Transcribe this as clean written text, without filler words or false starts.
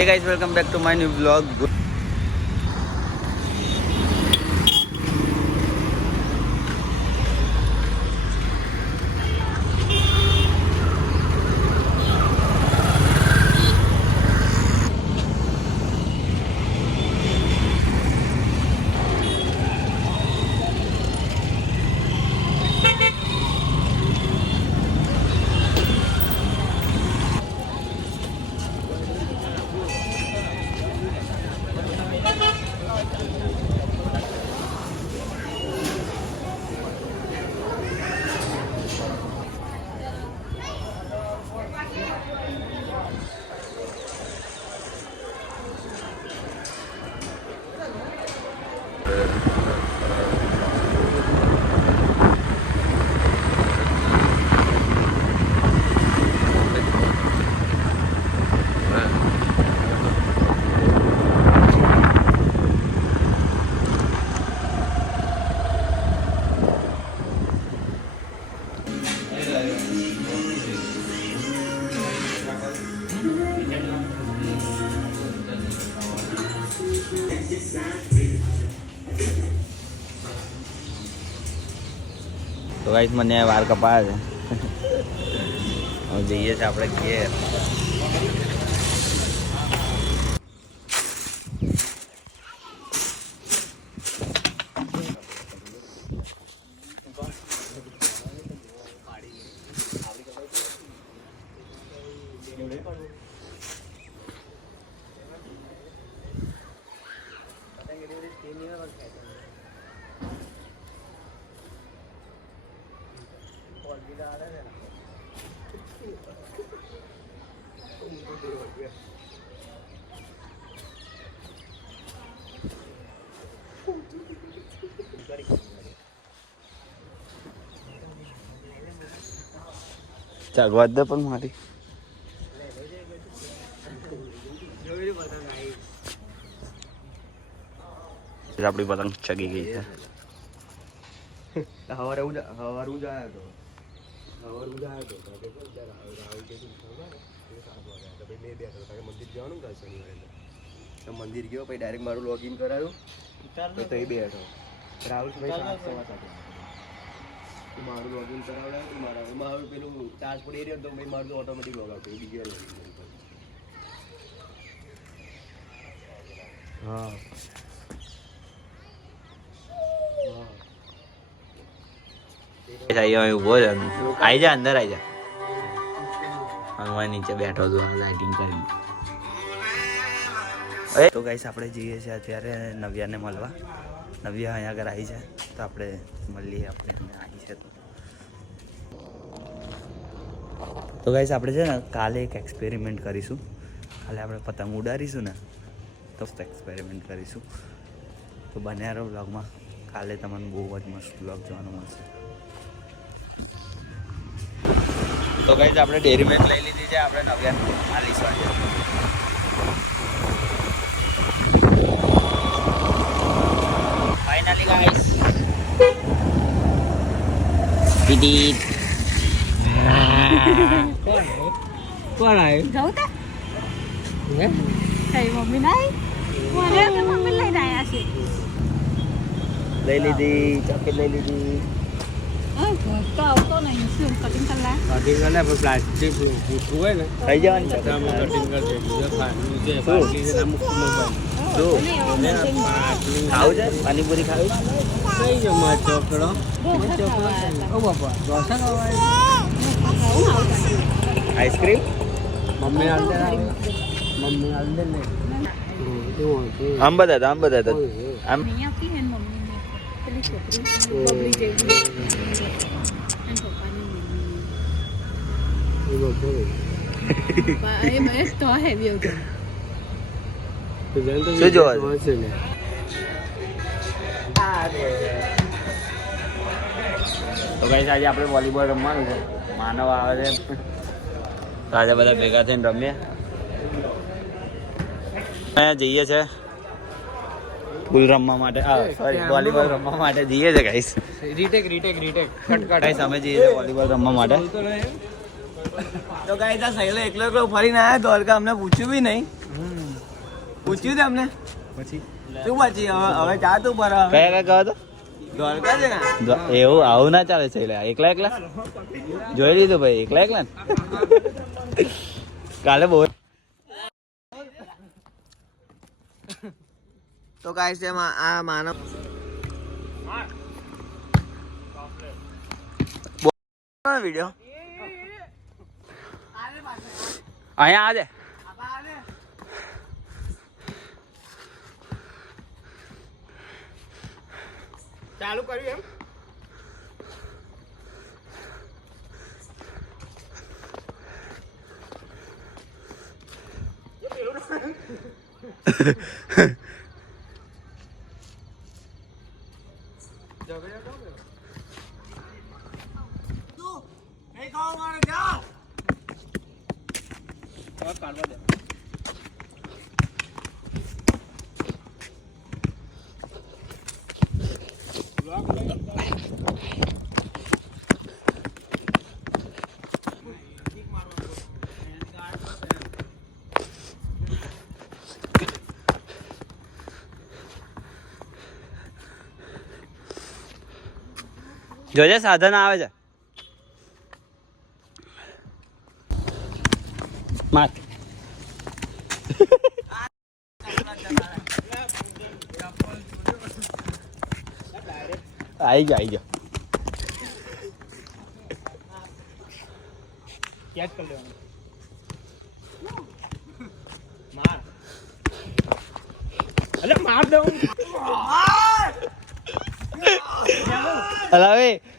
Hey guys, welcome back to my new vlog. તો guys મને વાર કપાય છે. હવે જઈએ છીએ આપણે ઘેર. ચાગવા દે પણ મારી આપણી પતંગ ચગી ગઈ છે. હવારું જાય તો મંદિર જવાનું કાલ શનિવારે મંદિર ગયો પછી ડાયરેક્ટ મારું લોગિન કરાયું તો તઈ બેઠો રાહુલભાઈ મારું લોગિન કરાવડાવ્યું મારું પેલું ચાર્જ પડી રહ્યો તો મારું તો ઓટોમેટિક લોગ આવતું બીજું લોગિન હા ઉભો છે. આઈ જા અંદર, આઈ જા. હનુમાન નીચે બેઠો હતો લાઇટિંગ કરી. તો ગાઈસ આપણે જઈએ છીએ અત્યારે નવ્યાને મળવા. નવ્યા અહીંયા આગળ આવી છે તો આપણે મળીએ. આપણે આવી છે તો ગાઈસ આપણે છે ને કાલે એક એક્સપેરિમેન્ટ કરીશું. કાલે આપણે પતંગ ઉડાડીશું ને તો એક્સપેરિમેન્ટ કરીશું. તો બન્યા રહો વ્લોગમાં. કાલે તમને બહુ જ મસ્ત વ્લોગ જોવાનું મળશે. તો ગાઈસ આપણે ડેરી મિલ્ક લઈ લીધી છે. આપણે નવ્યા 40 વાગે. ફાઇનલી ગાઈસ પીડી કોણ આવ્યું? જાઉં તા કઈ મમ્મી નહીં મને કે મમ્મી લઈને આવ્યા છે. લઈ લીધી, ચોકલેટ લઈ લીધી. તો આવતો નહીં શું કટિંગ કલા કટિંગ કરે પણ પ્લાસ્ટિક પૂછવું હોય ને થઈ જવાની છે. કટિંગ કરશે ખાવું છે? પાણીપુરી ખાવી? કઈ જમા ચોકડો ઓ બાપા ઢોસા ખવાય આઈસ્ક્રીમ? મમ્મી હાલ દે મમ્મી હાલ દે ને આમ બધા હતા, આમ બધા હતા. આમ નહીં આપી હે મમ્મી ને પેલી છોકરી બબલી જેવી અને પપ્પાની મમ્મી એ બસ તો હેવી આવતો શું જોવા છે? ને તો ગાઈસ આજે આપણે વોલીબોલ રમવાનું છે. માનવ આવે છે તો આજે બધા ભેગા થઈને રમીએ. અહીંયા જઈએ છે પુલ રમવા માટે, સોરી વોલીબોલ રમવા માટે જઈએ છે ગાઈસ. રીટેક કટ ગાઈસ અમે જઈએ છીએ વોલીબોલ રમવા માટે. તો ગાઈસ આ સહેલો એકલો ફરીને આવ્યો દ્વારકા, અમને પૂછ્યું બી નહીં. પૂછ્યું તમને પછી શું પછી હવે જા તું પર કયા કયા કહો તો દ્વારકા છે ને એવું આવું ના ચાલે છે એકલા એકલા જોઈ લીધું ભાઈ એકલા એકલા ને કાલે બહુ તો ગાઈસ છે આ માનવ વિડિયો અહીંયા આજે ચાલુ કર્યું એમ જોજે સાધન આવે છે માત આવી ગયો કેચ કરી લેવાનું માર અલે માર દઉં અલા ભાઈ